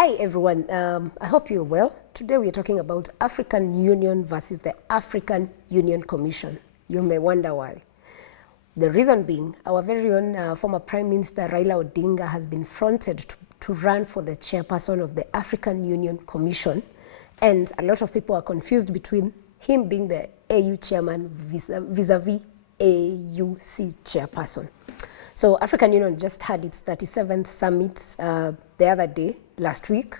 Hi everyone, I hope you're well. Today we are talking about African Union versus the African Union Commission. You may wonder why. The reason being, our very own former Prime Minister Raila Odinga has been fronted to run for the chairperson of the African Union Commission, and a lot of people are confused between him being the AU chairman vis-a-vis AUC chairperson. So African Union just had its 37th summit the other day, last week,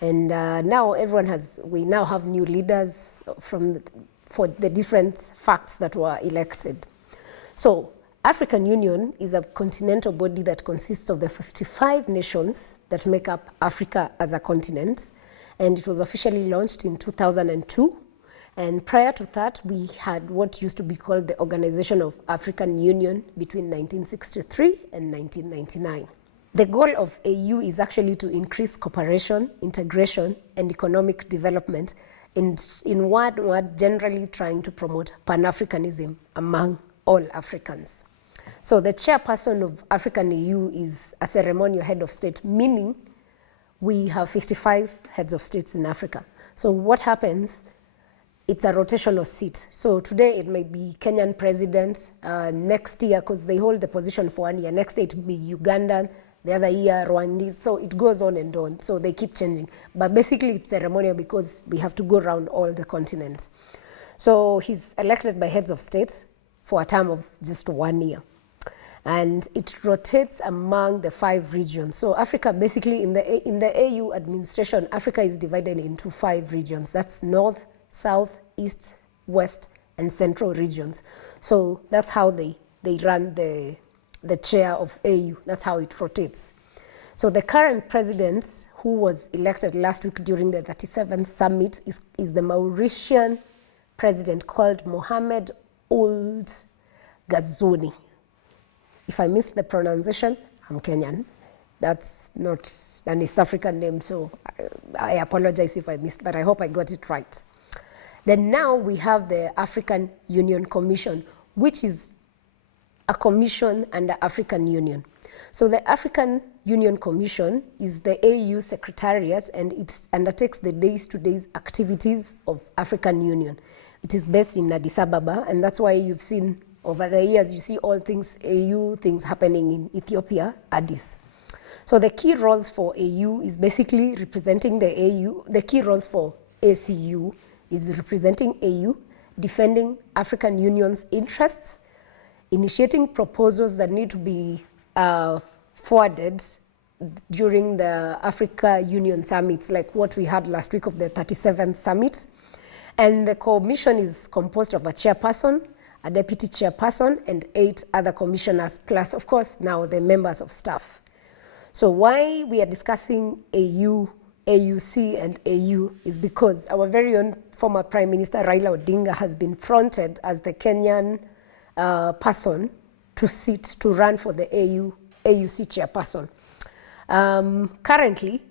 and now we now have new leaders for the different facts that were elected. So African Union is a continental body that consists of the 55 nations that make up Africa as a continent, and it was officially launched in 2002. And prior to that, we had what used to be called the Organization of African Union between 1963 and 1999. The goal of AU is actually to increase cooperation, integration, and economic development in one word, generally trying to promote Pan-Africanism among all Africans. So the chairperson of African AU is a ceremonial head of state, meaning we have 55 heads of states in Africa. So what happens? It's a rotational seat. So today it may be Kenyan president, next year, because they hold the position for 1 year, next year it will be Ugandan, the other year Rwandese, so it goes on and on. So they keep changing. But basically it's ceremonial because we have to go around all the continents. So he's elected by heads of states for a term of just 1 year. And it rotates among the 5 regions. So Africa, basically in the AU administration, Africa is divided into 5 regions. That's North, South, East, West, and Central regions. So that's how they run the chair of AU. That's how it rotates. So the current president, who was elected last week during the 37th summit, is the Mauritian president called Mohamed Ould Ghazouani. If I missed the pronunciation, I'm Kenyan. That's not an East African name, so I apologize if I missed, but I hope I got it right. Then now we have the African Union Commission, which is a commission under African Union. So the African Union Commission is the AU secretariat, and it undertakes the day-to-day activities of African Union. It is based in Addis Ababa, and that's why you've seen over the years, you see all things AU, things happening in Ethiopia, Addis. So the key roles for AU is basically representing the AU. The key roles for ACU is representing AU, defending African Union's interests, initiating proposals that need to be forwarded during the Africa Union summits, like what we had last week of the 37th summit. And the commission is composed of a chairperson, a deputy chairperson, and 8 other commissioners, plus, of course, now the members of staff. So why we are discussing AU, AUC, and AU is because our very own former Prime Minister Raila Odinga has been fronted as the Kenyan person to run for the AUC chairperson. Currently,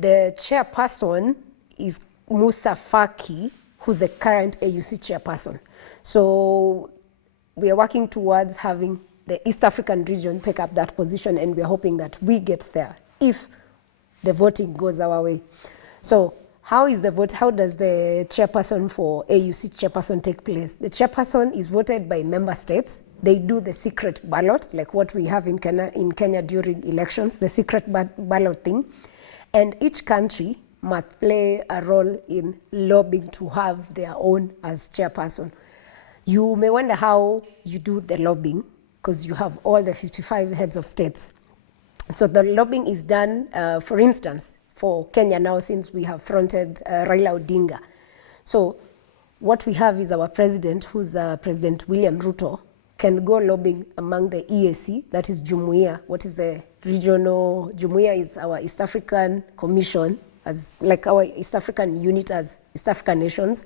the chairperson is Moussa Faki, who's the current AUC chairperson. So we are working towards having the East African region take up that position, and we are hoping that we get there if the voting goes our way. So how is the vote? How does the chairperson for AUC chairperson take place? The chairperson is voted by member states. They do the secret ballot, like what we have in Kenya during elections, the secret ballot thing. And each country must play a role in lobbying to have their own as chairperson. You may wonder how you do the lobbying, because you have all the 55 heads of states. So the lobbying is done, for instance, for Kenya now, since we have fronted Raila Odinga. So what we have is our president, who's President William Ruto, can go lobbying among the EAC, that is Jumuiya. What is the regional? Jumuiya is our East African Commission, as like our East African unit as East African nations.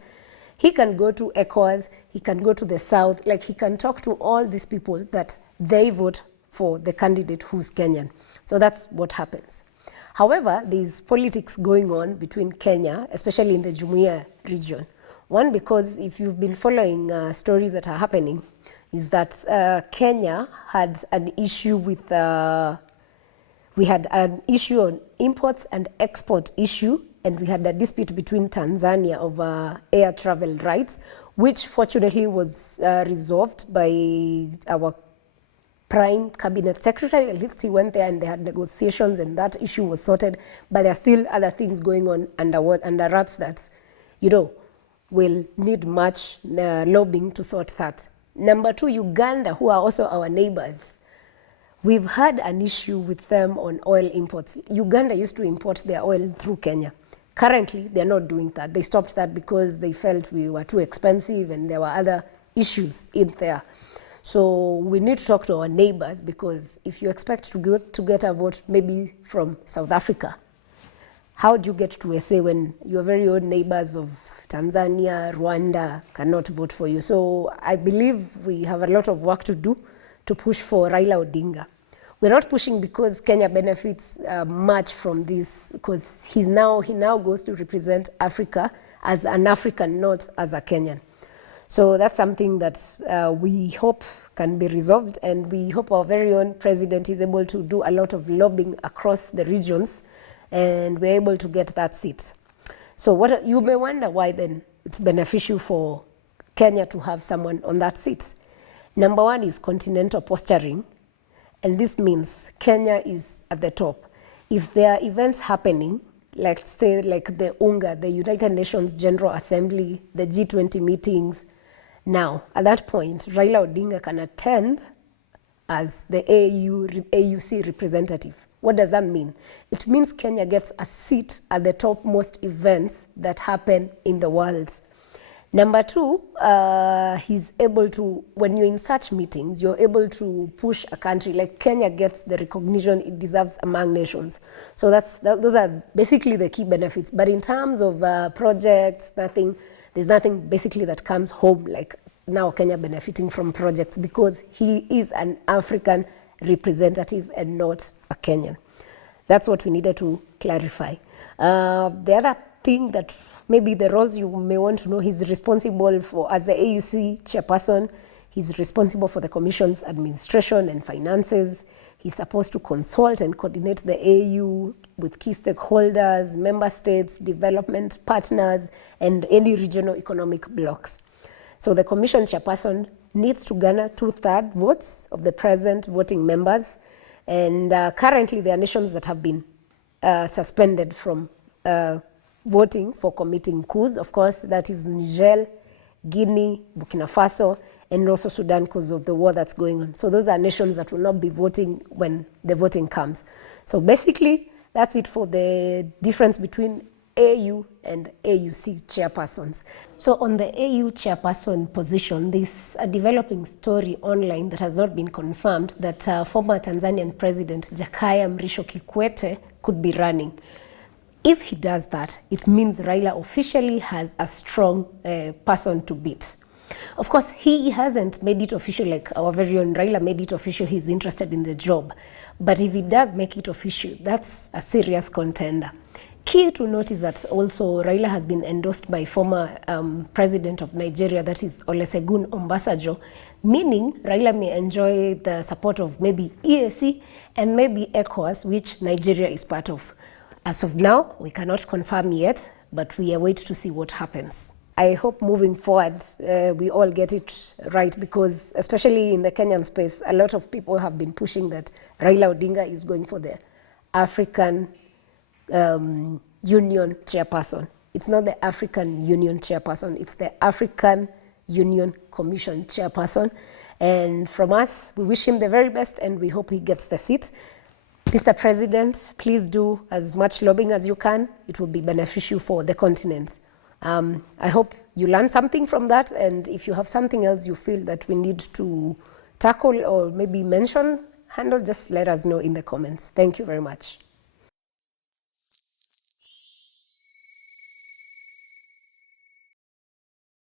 He can go to ECOWAS, he can go to the South, like he can talk to all these people that they vote for the candidate who's Kenyan. So that's what happens. However, there's politics going on between Kenya, especially in the Jumuiya region. One, because if you've been following stories that are happening, is that Kenya had an issue with We had an issue on imports and export issue, and we had a dispute between Tanzania over air travel rights, which fortunately was resolved by our Prime Cabinet Secretary. At least he went there and they had negotiations and that issue was sorted, but there are still other things going on under wraps that, will need much lobbying to sort that. Number two, Uganda, who are also our neighbors. We've had an issue with them on oil imports. Uganda used to import their oil through Kenya. Currently, they're not doing that. They stopped that because they felt we were too expensive and there were other issues in there. So we need to talk to our neighbors, because if you expect to get a vote maybe from South Africa, how do you get to SA when your very own neighbors of Tanzania, Rwanda cannot vote for you? So I believe we have a lot of work to do to push for Raila Odinga. We're not pushing because Kenya benefits much from this, because he now goes to represent Africa as an African, not as a Kenyan. So that's something that we hope can be resolved, and we hope our very own president is able to do a lot of lobbying across the regions, and we're able to get that seat. So you may wonder why then it's beneficial for Kenya to have someone on that seat. Number one is continental posturing, and this means Kenya is at the top. If there are events happening, like say like the UNGA, the United Nations General Assembly, the G20 meetings, now at that point Raila Odinga can attend as the AUC representative. What does that mean? It means Kenya gets a seat at the topmost events that happen in the world. Number two, he's able to, when you're in such meetings, you're able to push a country, like Kenya gets the recognition it deserves among nations. So those are basically the key benefits. But in terms of projects, there's nothing basically that comes home like now Kenya benefiting from projects, because he is an African representative and not a Kenyan. That's what we needed to clarify. The other thing that maybe the roles you may want to know, he's responsible for, as the AUC chairperson, he's responsible for the Commission's administration and finances. He's supposed to consult and coordinate the AU with key stakeholders, member states, development partners, and any regional economic blocs. So the Commission chairperson needs to garner 2/3 votes of the present voting members. And currently there are nations that have been suspended from voting for committing coups. Of course, that is Niger, Guinea, Burkina Faso, and also Sudan, because of the war that's going on. So those are nations that will not be voting when the voting comes. So basically, that's it for the difference between AU and AUC chairpersons. So on the AU chairperson position, there's a developing story online that has not been confirmed that former Tanzanian President Jakaya Mrisho Kikwete could be running. If he does that, it means Raila officially has a strong person to beat. Of course, he hasn't made it official like our very own Raila made it official he's interested in the job. But if he does make it official, that's a serious contender. Key to note is that also Raila has been endorsed by former president of Nigeria, that is Olusegun Obasanjo, meaning Raila may enjoy the support of maybe EAC and maybe ECOWAS, which Nigeria is part of. As of now, we cannot confirm yet, but we await to see what happens. I hope moving forward, we all get it right, because especially in the Kenyan space, a lot of people have been pushing that Raila Odinga is going for the African Union chairperson. It's not the African Union chairperson, it's the African Union Commission chairperson. And from us, we wish him the very best and we hope he gets the seat. Mr. President, please do as much lobbying as you can. It will be beneficial for the continent. I hope you learned something from that, and if you have something else you feel that we need to tackle or maybe handle, just let us know in the comments. Thank you very much.